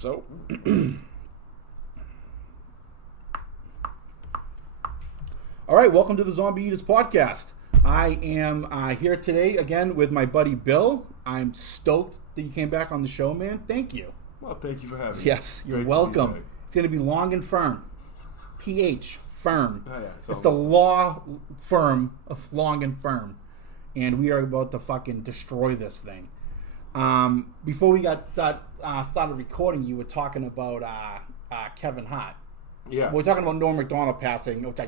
So, all right, welcome to the Zombie Eaters podcast. I am here today again with my buddy Bill. I'm stoked that you came back on the show, man. Thank you. Well, thank you for having me. Yes, you're welcome. It's going to be Long and Phirm. PH, Firm. Oh, yeah, it's the law firm of Long and Phirm. And we are about to fucking destroy this thing. Before we started recording, you were talking about Kevin Hart. Yeah. We're talking about Norm Macdonald passing, which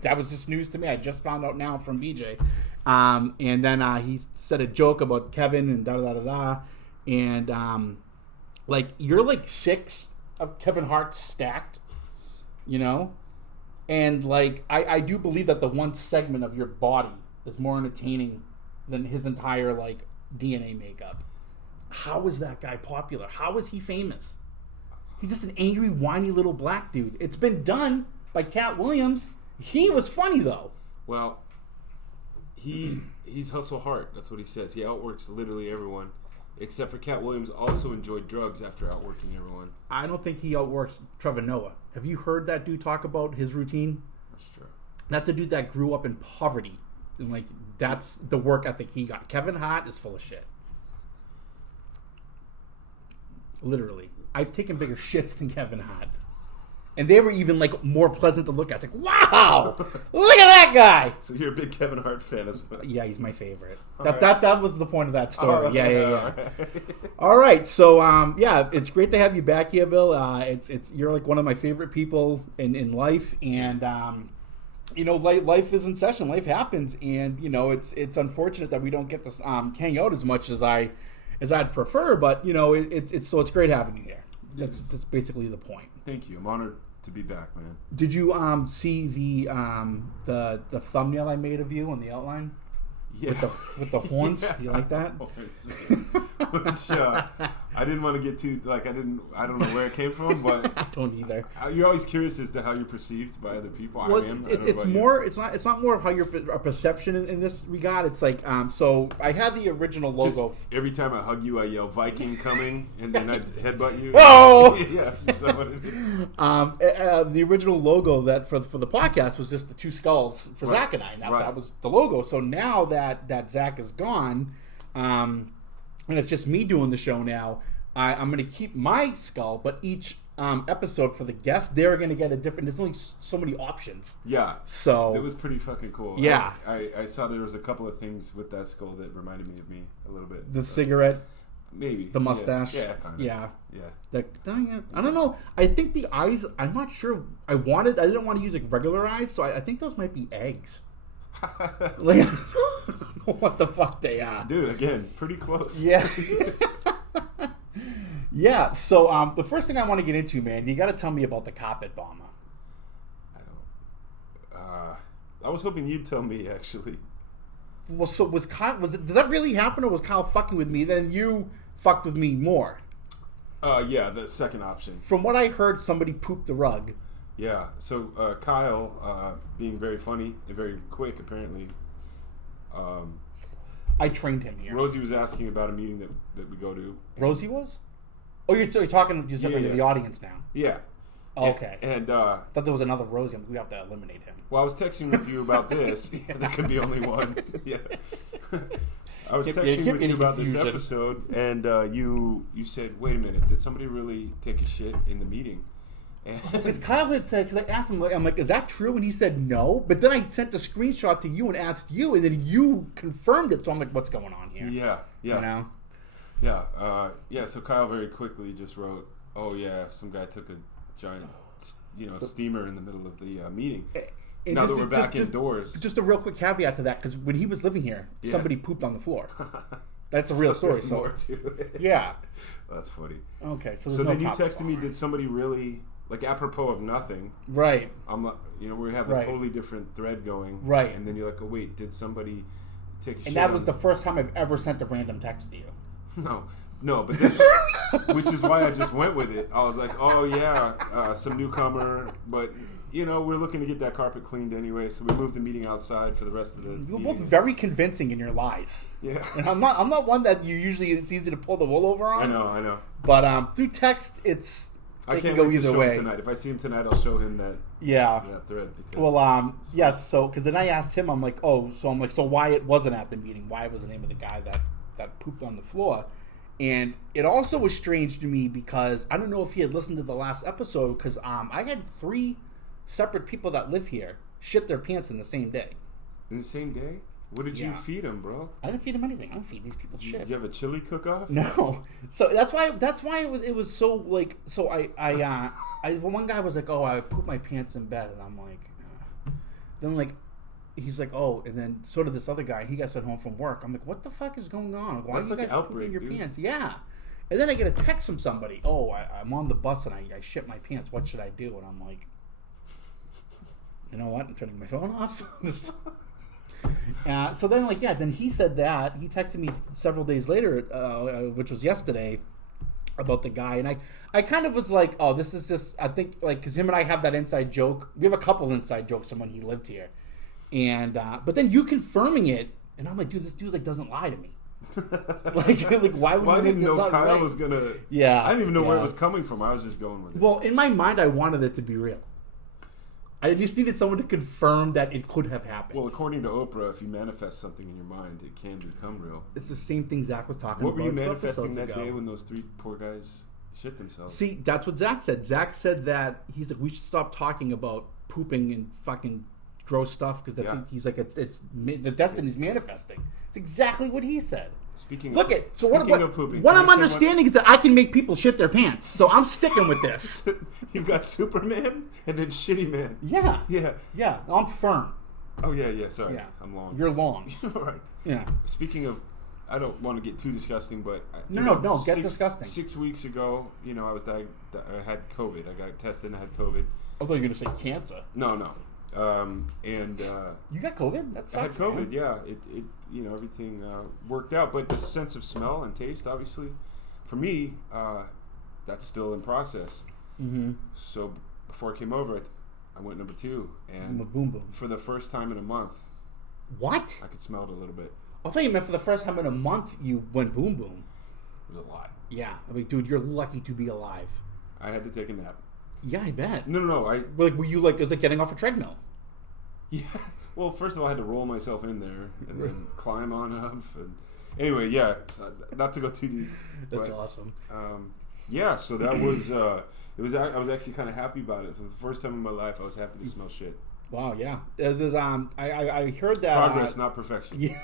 that was just news to me. I just found out now from BJ. And then he said a joke about Kevin and da-da-da-da-da. And, you're like 6 of Kevin Hart stacked, you know? And, I do believe that the one segment of your body is more entertaining than his entire, DNA makeup. How is that guy popular? How is he famous? He's just an angry, whiny little black dude. It's been done by Cat Williams. He was funny, though. Well, he's hustle hard. That's what he says. He outworks literally everyone, except for Cat Williams also enjoyed drugs after outworking everyone. I don't think he outworks Trevor Noah. Have you heard that dude talk about his routine? That's true. That's a dude that grew up in poverty. And, that's the work ethic he got. Kevin Hart is full of shit. Literally. I've taken bigger shits than Kevin Hart. And they were even, more pleasant to look at. It's wow! Look at that guy! So you're a big Kevin Hart fan as well? Yeah, he's my favorite. That was the point of that story. Right. Yeah. All right. So, it's great to have you back here, Bill. You're, one of my favorite people in life. And, life is in session. Life happens. And, it's unfortunate that we don't get to hang out as much as I'd prefer. But, it's great having you here. That's basically the point. Thank you. I'm honored to be back, man. Did you see the thumbnail I made of you on the outline? Yeah. With the horns? Yeah. You like that? Which I didn't want to get too I don't know where it came from, but I don't either. You're always curious as to how you're perceived by other people. Well, it's not more of how your perception in this regard. It's so I had the original logo. Just every time I hug you, I yell "Viking coming," and then I headbutt you. Whoa! Yeah, is that what it is? The original logo that for the podcast was just the 2 skulls for right. Zach and I. That was the logo. So now that Zach is gone, and it's just me doing the show now, I'm going to keep my skull, but each episode for the guest, they're going to get a different. There's only so many options. Yeah. So it was pretty fucking cool. Yeah. I saw there was a couple of things with that skull that reminded me of me a little bit. The cigarette. Maybe. The mustache. Yeah, kind of. Yeah. Yeah. I don't know. I think the eyes, I'm not sure. I didn't want to use regular eyes, so I think those might be eggs. What the fuck they are. Dude, again, pretty close. Yeah. Yeah, so the first thing I want to get into, man, you got to tell me about the carpet bomber. I was hoping you'd tell me, actually. Well, so did that really happen, or was Kyle fucking with me? Then you fucked with me more. Yeah, the second option. From what I heard, somebody pooped the rug. Yeah, so Kyle, being very funny and very quick, apparently. I trained him here. Rosie was asking about a meeting that we go to. Rosie was? Oh, you're talking to the audience now. Yeah. Oh, okay. And I thought there was another Rosie. We have to eliminate him. Well, I was texting with you about this. Yeah. There could be only one. Yeah. I was texting with you about this episode, and you said, "Wait a minute, did somebody really take a shit in the meeting?" Because Kyle had said, because I asked him, I'm like, is that true? And he said no. But then I sent the screenshot to you and asked you, and then you confirmed it. So I'm like, what's going on here? Yeah. You know? Yeah. So Kyle very quickly just wrote, "Oh yeah, some guy took a giant, steamer in the middle of the meeting." And now that we're back indoors. Just a real quick caveat to that, because when he was living here, somebody pooped on the floor. That's a real story. So more to it. Yeah. That's funny. Okay. So then you texted me, did somebody really, apropos of nothing. Right. I'm like, we have a totally different thread going. Right. And then you're like, oh wait, did somebody take a shit? And that was the first time I've ever sent a random text to you. No, but this which is why I just went with it. I was like, oh yeah, some newcomer, but we're looking to get that carpet cleaned anyway, so we moved the meeting outside for the rest of the You were meeting. both very convincing in your lies. Yeah. And I'm not one that it's easy to pull the wool over on. I know. But through text, I can't go wait to either show way. him tonight. If I see him tonight, I'll show him that. Yeah. That thread. Because well, yes. So, because then I asked him, I'm like, so Wyatt wasn't at the meeting. Wyatt was the name of the guy that pooped on the floor. And it also was strange to me because I don't know if he had listened to the last episode because I had 3 separate people that live here shit their pants in the same day. In the same day? What did you feed him, bro? I didn't feed him anything. I don't feed these people shit. You have a chili cook-off? No. So that's why it was so like so I one guy was like, oh, I pooped my pants in bed, and I'm like, then like he's like, oh, and then so did this other guy. He got sent home from work. I'm like, what the fuck is going on? Why are you guys pooping your pants? Yeah. And then I get a text from somebody. Oh, I'm on the bus and I shit my pants. What should I do? And I'm like, you know what? I'm turning my phone off. So then, then he said that. He texted me several days later, which was yesterday, about the guy. And I kind of was like, oh, this is just, I think, like, because him and I have that inside joke. We have a couple inside jokes from when he lived here. And, but then you confirming it, and I'm like, dude, this dude, like, doesn't lie to me. like why would I didn't know Kyle right? was going to... Yeah. I didn't even know where it was coming from. I was just going with it. Well, in my mind, I wanted it to be real. I just needed someone to confirm that it could have happened. Well, according to Oprah, if you manifest something in your mind, it can become real. It's the same thing Zach was talking about. What were you manifesting that day when those 3 poor guys shit themselves? See, that's what Zach said. Zach said that he's like, we should stop talking about pooping and fucking gross stuff because he's like, it's the destiny's manifesting. It's exactly what he said. Speaking of pooping, what I'm understanding is that I can make people shit their pants. So I'm sticking with this. You've got Superman and then Shitty Man. Yeah. Yeah. Yeah. I'm firm. Oh, yeah. Sorry. Yeah. I'm long. You're long. Right. Yeah. Speaking of, I don't want to get too disgusting, but... No, get disgusting. 6 weeks ago, I had COVID. I got tested and I had COVID. I thought you were going to say cancer. No. You got COVID? That sucks, I had COVID, man. yeah. It everything worked out, but the sense of smell and taste, obviously, for me, that's still in process. Mm-hmm. So before I came over, I went number 2, and boom. For the first time in a month, what? I could smell it a little bit. I thought you meant for the first time in a month you went boom. It was a lot. Yeah, I mean, dude, you're lucky to be alive. I had to take a nap. Yeah, I bet. No. Were you like? It was like getting off a treadmill. Yeah. Well, first of all, I had to roll myself in there and then climb on up. And anyway, yeah. Not to go too deep. That's awesome. Yeah. So that was. It was. I was actually kind of happy about it. For the first time in my life, I was happy to smell shit. Wow. Yeah. I heard that progress, not perfection. Yeah.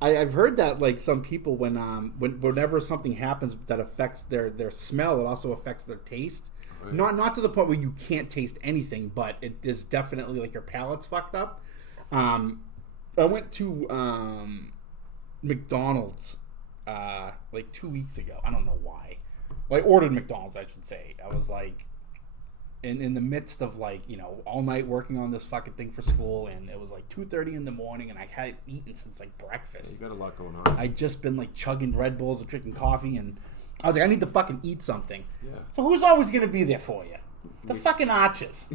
I've heard that like some people whenever something happens that affects their smell, it also affects their taste. Right. Not to the point where you can't taste anything, but it is definitely like your palate's fucked up. I went to McDonald's like 2 weeks ago. I don't know why. Well, I ordered McDonald's, I should say. I was like in the midst of like, all night working on this fucking thing for school, and it was like 2:30 in the morning, and I hadn't eaten since like breakfast. You got a lot going on. I'd just been like chugging Red Bulls and drinking coffee, and I was like, I need to fucking eat something. Yeah. So who's always going to be there for you? The fucking Arches,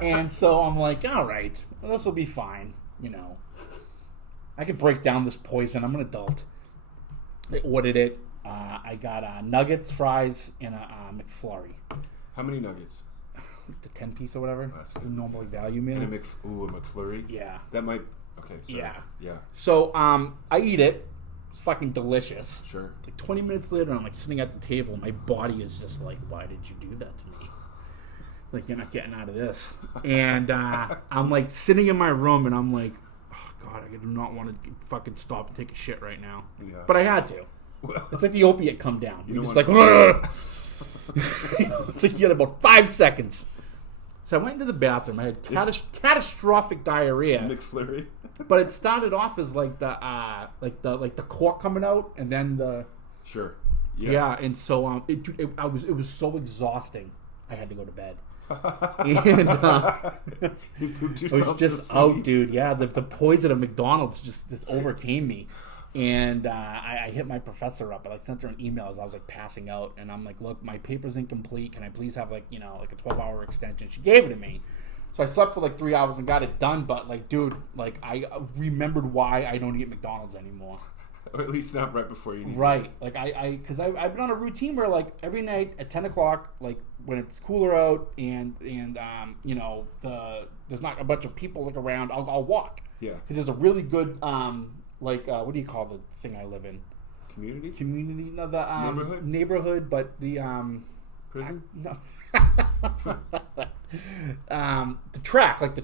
And so I'm like, all right, this will be fine, I can break down this poison. I'm an adult. I ordered it. I got nuggets, fries, and a McFlurry. How many nuggets? The 10-piece or whatever. The normal value meal. And a McFlurry? Yeah. That might... Okay, sorry. Yeah. So I eat it. It's fucking delicious. Sure. Like 20 minutes later, I'm like sitting at the table. My body is just like, why did you do that to me? Like, you're not getting out of this. And I'm like sitting in my room, and I'm like, oh God, I do not want to fucking stop and take a shit right now. Yeah. But I had to. Well, it's like the opiate come down. You're just like, it's like you get about 5 seconds. So I went into the bathroom. I had catastrophic diarrhea. McFlurry. But it started off as like the cork coming out, and then the sure, yeah. And so it was so exhausting. I had to go to bed, and you pooped yourself. It was just out, dude. Yeah, the poison of McDonald's just overcame me. And I hit my professor up. I like sent her an email as I was like passing out, and I'm like, "Look, my paper's incomplete. Can I please have like a 12-hour extension?" She gave it to me, so I slept for like 3 hours and got it done. But like, dude, like I remembered why I don't eat McDonald's anymore. Or at least not right before you eat. Right, like because I've been on a routine where like every night at 10 o'clock, like when it's cooler out and there's not a bunch of people like around, I'll walk. Yeah, because there's a really good what do you call the thing I live in? Community, no, the neighborhood, but the prison. The track, like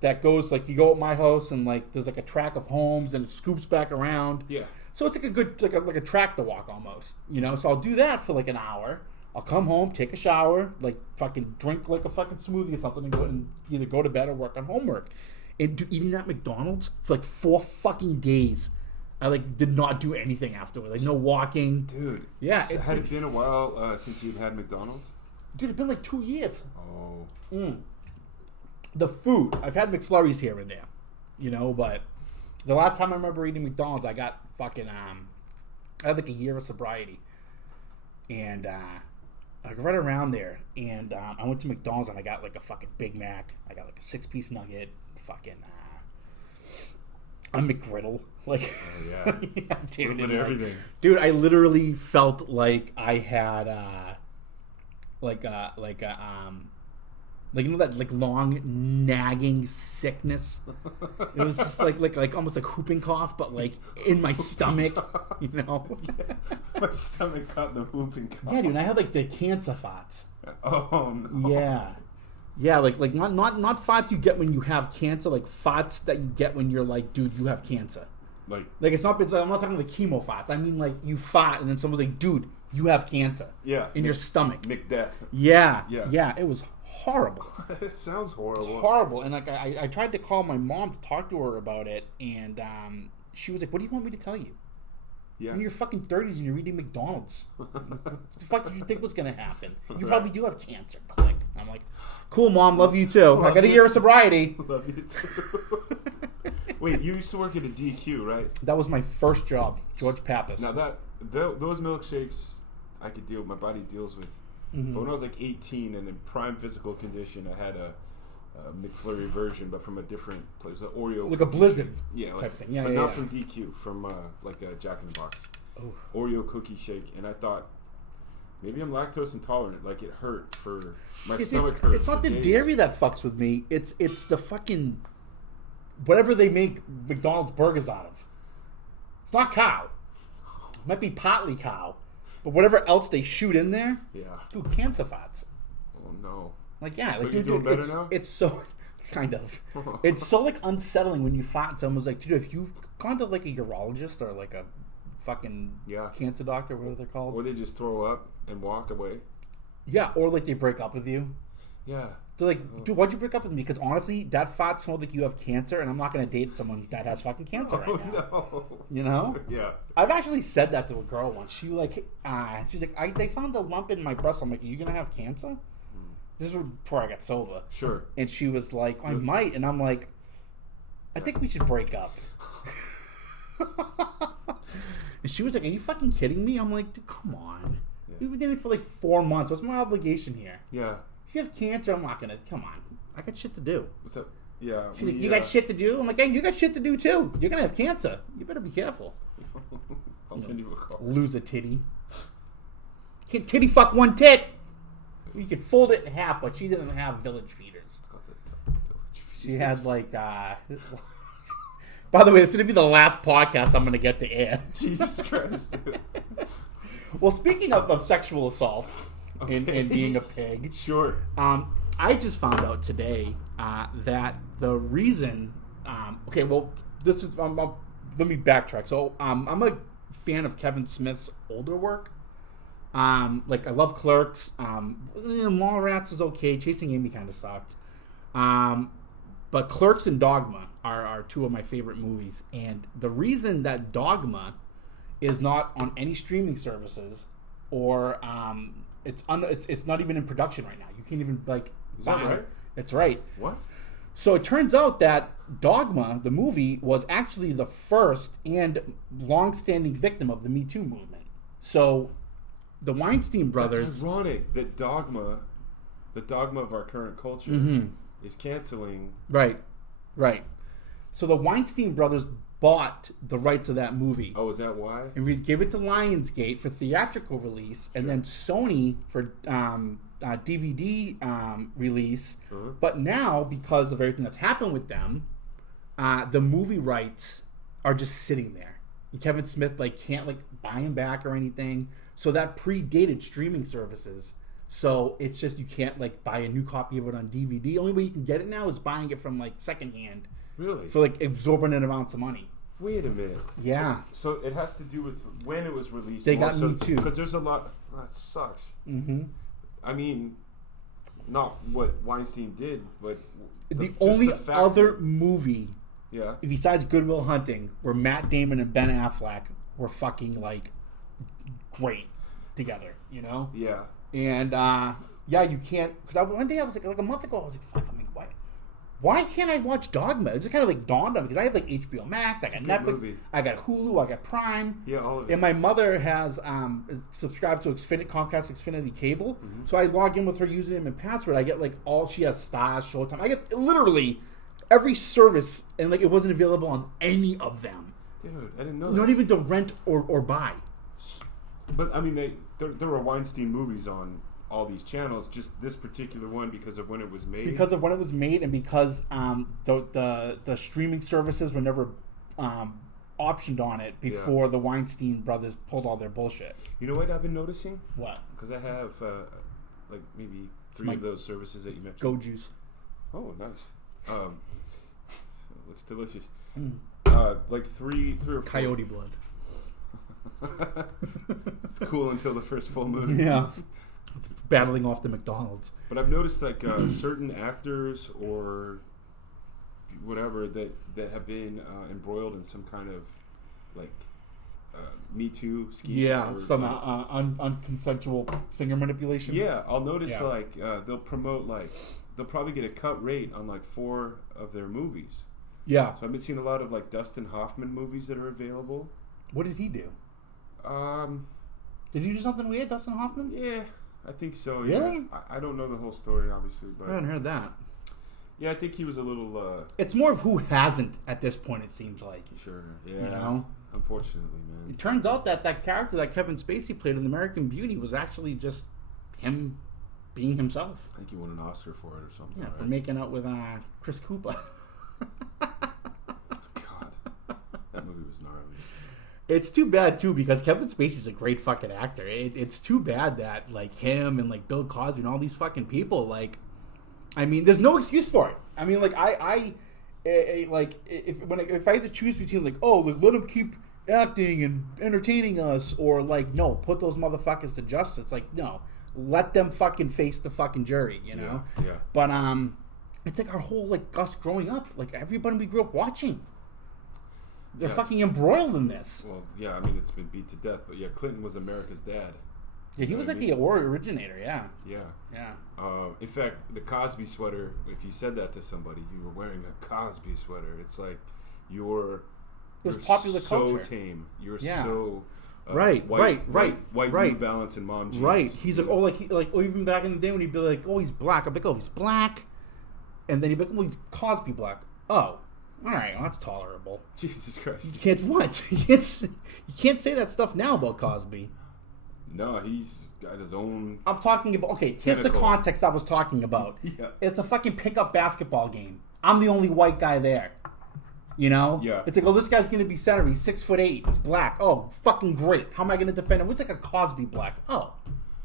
that goes like you go at my house and like there's like a track of homes and it scoops back around. Yeah. So it's like a good like a track to walk almost, So I'll do that for like an hour. I'll come home, take a shower, like fucking drink like a fucking smoothie or something, and go and either go to bed or work on homework. And eating that McDonald's for like 4 fucking days. I like did not do anything afterward. Like no walking. Dude. Yeah. So had it been a while since you've had McDonald's? Dude, it's been like 2 years. Oh. The food. I've had McFlurries here and there. But the last time I remember eating McDonald's, I got fucking I had like a year of sobriety. And like right around there. And I went to McDonald's and I got like a fucking Big Mac. I got like a 6-piece nugget. Fucking a McGriddle, like, oh, yeah, yeah, dude, and everything, like, dude. I literally felt like I had like that like long nagging sickness. It was just like almost like whooping cough, but like in my stomach, My stomach caught the whooping cough. Yeah, dude. And I had like the cancer farts. Oh no. Yeah. Yeah, like not farts you get when you have cancer, like farts that you get when you're like, dude, you have cancer. Like I'm not talking like chemo farts. I mean like you fart and then someone's like, dude, you have cancer. Yeah. In your stomach. McDeath. Yeah. Yeah. It was horrible. It sounds horrible. It's horrible. And like I tried to call my mom to talk to her about it, and she was like, "What do you want me to tell you? Yeah. In your fucking 30s and you're eating McDonald's. What the fuck did you think was gonna happen? You probably do have cancer." Click. I'm like, "Cool, Mom, love you too. I got a year of sobriety." Love you too. Wait, you used to work at a DQ, right? That was my first job, George Pappas. Now those milkshakes I could deal. My body deals with. Mm-hmm. But when I was like 18 and in prime physical condition, I had a McFlurry version, but from a different place, an Oreo, like a Blizzard, yeah, like, type thing. Yeah, but yeah, not yeah. from DQ, from like a Jack in the Box, oh. Oreo cookie shake, and I thought maybe I'm lactose intolerant. Like it hurt for my stomach hurt. It's not the dairy that fucks with me. It's the fucking whatever they make McDonald's burgers out of. It's not cow. It might be partly cow, but whatever else they shoot in there, yeah, dude, cancer farts. Oh no. Like yeah, But like you doing better now? It's so kind of. It's so like unsettling when you find someone's like, dude, if you've gone to like a urologist or like a fucking cancer doctor, whatever they're called, or they just throw up and walk away. Yeah, or like they break up with you. Yeah. They're like, dude, why'd you break up with me? Because honestly, that fart smelled like you have cancer, and I'm not gonna date someone that has fucking cancer right now. No. You know? Yeah. I've actually said that to a girl once. She's like, they found a lump in my breast. I'm like, are you gonna have cancer? This was before I got sober. Sure. And she was like, I might. And I'm like, I think we should break up. And she was like, are you fucking kidding me? I'm like, dude, come on. Yeah. We've been dating for like 4 months. What's my obligation here? Yeah. If you have cancer, I'm not going to. Come on. I got shit to do. What's up? Yeah. She's like, you got shit to do? I'm like, hey, you got shit to do too. You're going to have cancer. You better be careful. I'll send you a call. Lose a titty. Can't titty fuck one tit. You could fold it in half, but she didn't have village feeders. She had like. By the way, this is gonna be the last podcast I'm gonna get to air. Jesus Christ! Well, speaking of sexual assault and being a pig, sure. I just found out today that the reason. Okay, well, this is. Let me backtrack. So, I'm a fan of Kevin Smith's older work. Like I love Clerks. Mallrats was okay. Chasing Amy kind of sucked. But Clerks and Dogma are 2 of my favorite movies. And the reason that Dogma is not on any streaming services or it's not even in production right now. You can't even like. Is that right? It's right. What? So it turns out that Dogma, the movie, was actually the first and long-standing victim of the Me Too movement. So the Weinstein brothers... That's ironic that the dogma of our current culture is canceling... Right. So the Weinstein brothers bought the rights of that movie. Oh, is that why? And we gave it to Lionsgate for theatrical release, and then Sony for DVD release. But now, because of everything that's happened with them, the movie rights are just sitting there. And Kevin Smith can't buy them back or anything. So that predated streaming services. So it's just you can't buy a new copy of it on DVD. The only way you can get it now is buying it from secondhand. Really? For exorbitant amounts of money. Wait a minute. Yeah. So it has to do with when it was released. They got Me Too. Because there's a lot... That sucks. Mm-hmm. I mean, not what Weinstein did, but... The only other movie besides Good Will Hunting where Matt Damon and Ben Affleck were fucking, great together, you know? Yeah. And, you can't... Because one day I was a month ago, I was fuck, why can't I watch Dogma? It just kind of dawned on me because I have HBO Max, I got Netflix, movie. I got Hulu, I got Prime. Yeah, all of it. And my mother has subscribed to Comcast Xfinity Cable, so I log in with her username and password. I get she has Stars, Showtime. I get literally every service, and it wasn't available on any of them. Dude, I didn't know. Not even to rent or buy. But I mean, there were Weinstein movies on all these channels, just this particular one because of when it was made. Because of when it was made, and because the streaming services were never optioned on it before the Weinstein brothers pulled all their bullshit. You know what I've been noticing? What? Because I have maybe 3 of those services that you mentioned. Go Juice. Oh, nice. Looks delicious. 3 or 4. Coyote blood. It's cool until the first full moon. Yeah. It's battling off the McDonald's. But I've noticed certain actors or whatever that have been embroiled in some kind of Me Too scheme. Yeah, some unconsensual finger manipulation. Yeah, I'll notice they'll promote they'll probably get a cut rate on 4 of their movies. Yeah. So I've been seeing a lot of Dustin Hoffman movies that are available. What did he do? Did he do something weird, Dustin Hoffman? Yeah, I think so. Really? Yeah. I don't know the whole story, obviously, but I haven't heard that. Yeah, I think he was a little... It's more of who hasn't at this point, it seems like. Sure, yeah. You know? Unfortunately, man. It turns out that character that Kevin Spacey played in American Beauty was actually just him being himself. I think he won an Oscar for it or something. Yeah, right? for making out with Chris Cooper. God, that movie was gnarly. It's too bad, too, because Kevin Spacey's a great fucking actor. It's too bad that, him and, Bill Cosby and all these fucking people, I mean, there's no excuse for it. I mean, if I had to choose between, let him keep acting and entertaining us, or, no, put those motherfuckers to justice. No, let them fucking face the fucking jury, you know? Yeah. But, it's our whole, us growing up. Everybody we grew up watching. They're fucking embroiled in this. Well, yeah, I mean, it's been beat to death. But, yeah, Clinton was America's dad. Yeah, he was the originator, yeah. Yeah. In fact, the Cosby sweater, if you said that to somebody, you were wearing a Cosby sweater. It's you're popular so culture. Tame. You're so... Right. White New Balance and mom jeans. Right. He's even back in the day when he'd be he's black. I'm he's black. And then he'd be he's Cosby black. Oh. All right, well, that's tolerable. Jesus Christ! You can't what? You can't say that stuff now about Cosby. No, he's got his own. I'm talking about. Okay, here's the context I was talking about. Yeah. It's a fucking pickup basketball game. I'm the only white guy there. You know? Yeah. It's this guy's gonna be center. He's 6'8". He's black. Oh, fucking great. How am I gonna defend him? It's a Cosby black. Oh,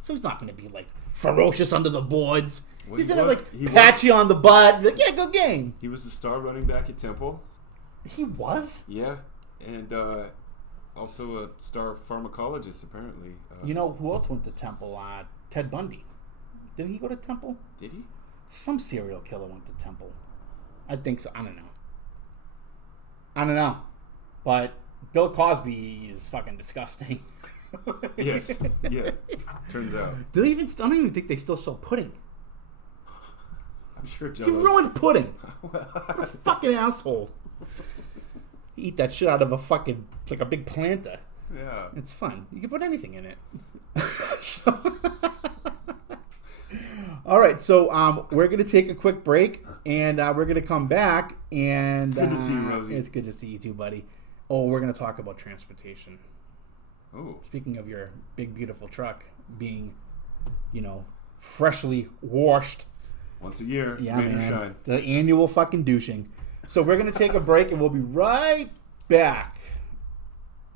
so he's not gonna be ferocious under the boards. Well, he's gonna patchy on the butt. Yeah, go game. He was the star running back at Temple. He was? Yeah, and also a star pharmacologist apparently. You know who else went to Temple? Ted Bundy. Didn't he go to Temple? Did he? Some serial killer went to Temple. I think so. I don't know. But Bill Cosby is fucking disgusting. Yes. Yeah. Turns out. Do they even? I don't even think they still sell pudding. sure Joe. You ruined pudding. What a fucking asshole. You eat that shit out of a fucking, like a big planter. Yeah. It's fun. You can put anything in it. All right, so we're going to take a quick break, and we're going to come back. And it's good to see you, Rosie. It's good to see you too, buddy. Oh, we're going to talk about transportation. Oh. Speaking of your big, beautiful truck being, freshly washed. Once a year, yeah, rain man. or shine. The annual fucking douching. So we're going to take a break, and we'll be right back.